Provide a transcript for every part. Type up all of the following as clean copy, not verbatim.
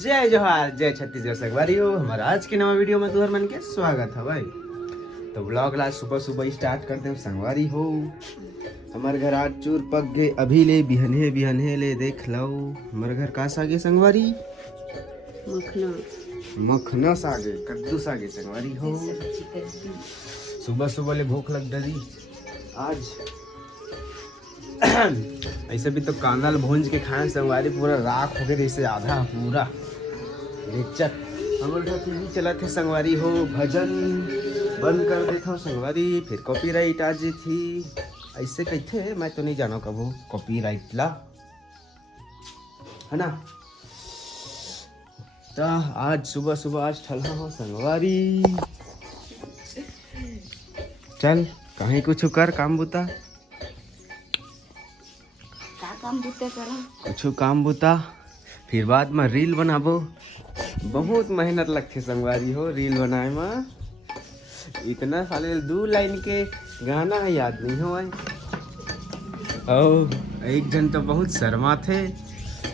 जय जोहार जय छत्तीसगढ़ संगवारी हो। हमारा आज के नवा वीडियो में तुहर मन के स्वागत है भाई। तो ब्लॉग ला सुबह सुबह स्टार्ट करते हैं संगवारी हो। हमारे घर आज चूर पक गए अभी ले बिहने बिहने ले देख लो। हमारे घर का सागे संगवारी मखना सागे कद्दू सागे संगवारी हो। सुबह सुबह ले भूख लग गई आज। ऐसे भी तो कांदा भूंज के खाए संगवारी पूरा राख हो गए जैसे आधा पूरा बेचक। हमारे घर टीवी चला थे संगवारी हो। भजन बंद कर देता हूँ संगवारी, फिर कॉपीराइट आ जी थी। ऐसे कहते मैं तो नहीं जाना कबो कॉपीराइट ला है ना। तो आज सुबह सुबह आज ठल्हा हो संगवारी। चल कहीं कुछ कर काम बुता कुछ काम बुता फिर बाद में रील बनाबो। बहुत मेहनत लगती संगवारी हो रील बनाए में। इतना साले 2 लाइन के गाना याद नहीं हो। और एक जन तो बहुत शर्मा थे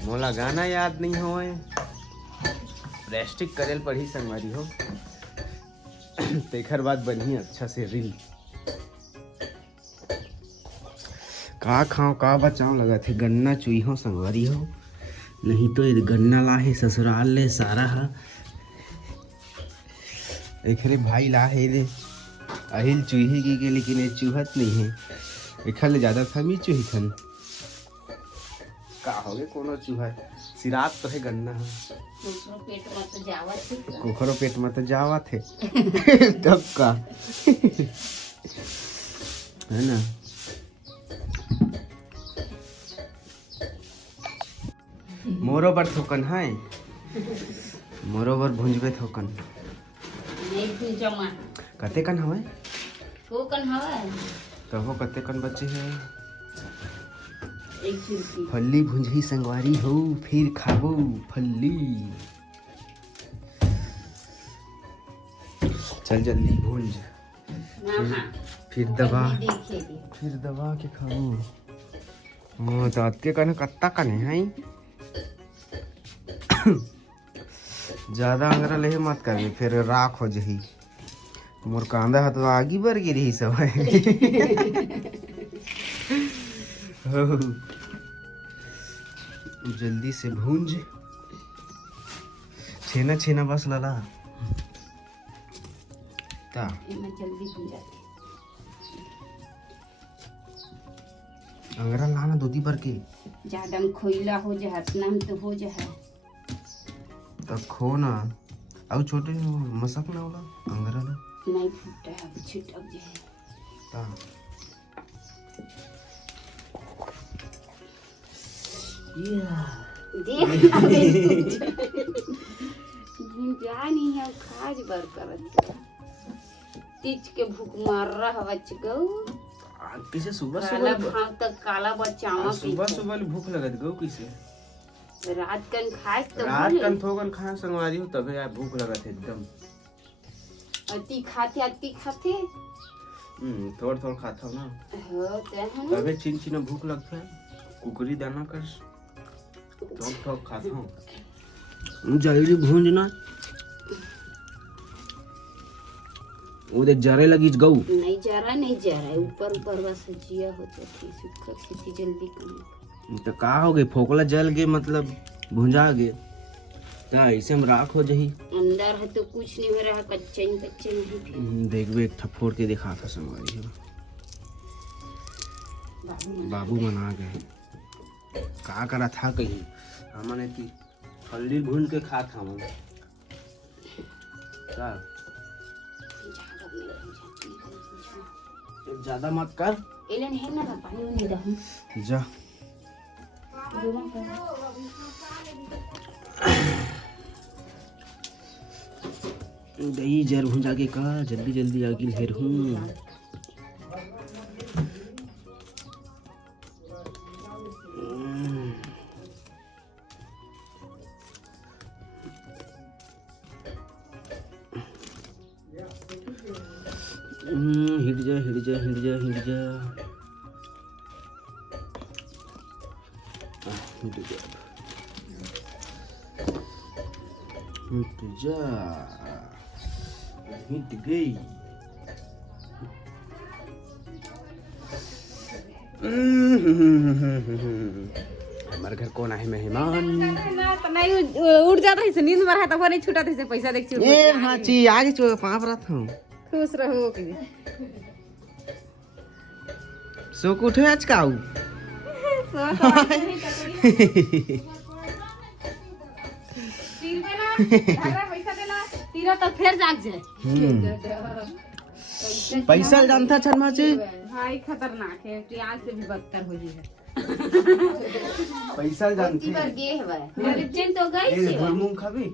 मोला गाना याद नहीं हो। प्रेस्टिक करेल पढ़ी संगवारी हो। तेखर बाद बनी अच्छा से रील। का खाओ का बचाओ लगा थे गन्ना चुई हो संगवारी हो। नहीं तो ये गन्ना ला है ससुराल ले सारा हा। एकरे भाई ला है रे अहिल चूही की लेकिन ये चूहत नहीं है। एखर ले ज्यादा था मी चूही थन का हो गए कोनो चूहा सिरात तो है गन्ना हा। कोखरो पेट में तो जावा थे तब का है ना। मोरो बर थोकन है मोरो बर भुंजबे थोकन कते कन हवे तो हो कते कन बच्चे है। फल्ली भुंजही संगवारी हो फिर खाबो फल्ली। चल जल्दी भुंज फिर दबा के खाओ। हाँ तो अत्ते कन कत्ता कने है ज्यादा अंगरा ले मत कर फिर राख हो जही। मोर कांदा हाथ तो आगी बर गिरी सब जल्दी से भूंज छेना छेना बस लला ता जल्दी भूंज अंगरा लाना दूधी बर के ज्यादा खोइला हो जा नाम तो हो जा तब खो ना अब छोटे मसक ना होला अंगरा ला नहीं फूटा है छिटक जाए ता देख जा नहीं है खाज बर करत तीज के भूख मार रहा बच गऊ किसे सुबह काला भाव तक काला बचावा सुबह सुबह भूख लगत गऊ किसे रात कन खाए तो रात कन थोकन खाए संगवारी हो तबे यार भूख लगत है एकदम। अति खाते थोड़ थोड़ खाता ना हो तबे चिन चिन भूख लगता है। कुकरी दाना कर थोड़ थोड़ खाता हूँ जल्दी भूंज ना वो देख जरे लगी गऊ नहीं जा रहा ऊपर ऊपर बस जिया हो जाती सूखा खेती जल्दी कम तो का हो गए फोकला जल गए मतलब भुंजा गए तो ऐसे हम राख हो जही। अंदर है तो कुछ नहीं हो रहा कच्चे नहीं देख भी एक थप्फोड़ के दिखा था संगवारी हो। बाबू मना गए का करा था कहीं हमने की फल्ली भून के खा था हम ज्यादा मत कर एलन है ना पानी नहीं दहूं जा दही जर भुंजा के का जल्दी जल्दी आगिल हेर हूँ। हिट जा हिट जा हिट जा हिट जा हिट जा हिट जा, हिट गई। हमारे घर कौन आए मेहमान? तो नहीं उड़ जाता है नींद में रहा तो वो नहीं छूटा थे पैसा देख छूट ए माची आगे चो पाप रहा हूँ। खुश रहो कि सो को उठे आज काऊ। तीरा तो फिर जाग जाए। पैसा जानता छन माची। भाई खतरनाक है, आज से भी बदतर हो जी है। पैसा जानती बार गे है भाई अर्जेंट तो गई ए थी भरमुंग खाबी।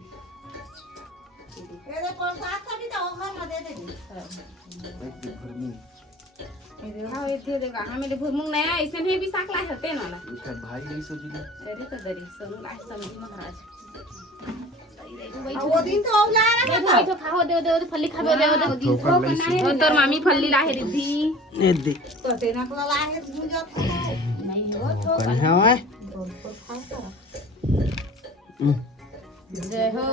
हां ये थे देखा हमें भुरमुंग नया ऐसे नहीं भी साक ला हते ना इसका भाई नहीं सोची ना। अरे तो दरी सोनू ला समझी महाराज वो दिन तो औला रहा था। बैठो खाओ दे दे फल्ली खाबे दे दे ओ तोर मामी फल्ली लाहे रिद्धि ने दे तो तेना को लागे मुझे नहीं हो तो कन्हा है। जय हो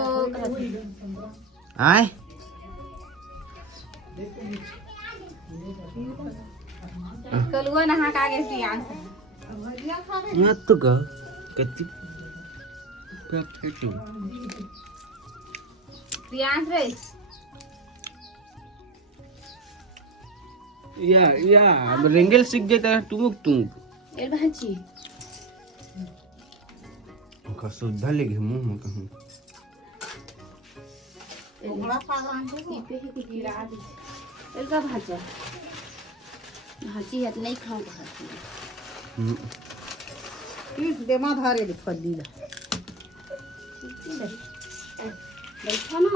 आए कलुआ नहा का आगे से आंस मत तो का कच्ची perfect प्रियांश रे या अब रेंगल सीख जाता है तुम ए भांची का सुधा लेगे मुंह में कहूं। बड़ा पागल है। सीपे ही गिरा दे एलका भाजा भाजी है नहीं खाऊं भाजी इस देमा धारे दे फल्ली ला। बैठा ना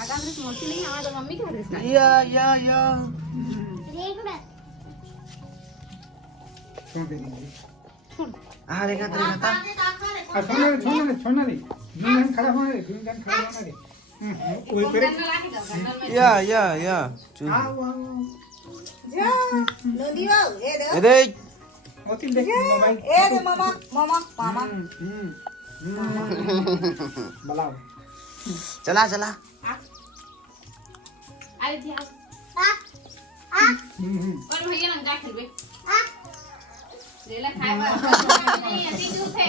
आगा से मोटी नहीं आवा तो मम्मी खा रही है या आ रे का तेरे का छोड़ना नहीं यूं खड़ा होना रे वही पे या चुन जा नदियो ए दे रे मोती देख मोबाइल ए दे मामा बलाओ चला अरे जी और भैया ना जा खेलबे ले ला खाए बा नहीं ऐसी तू थे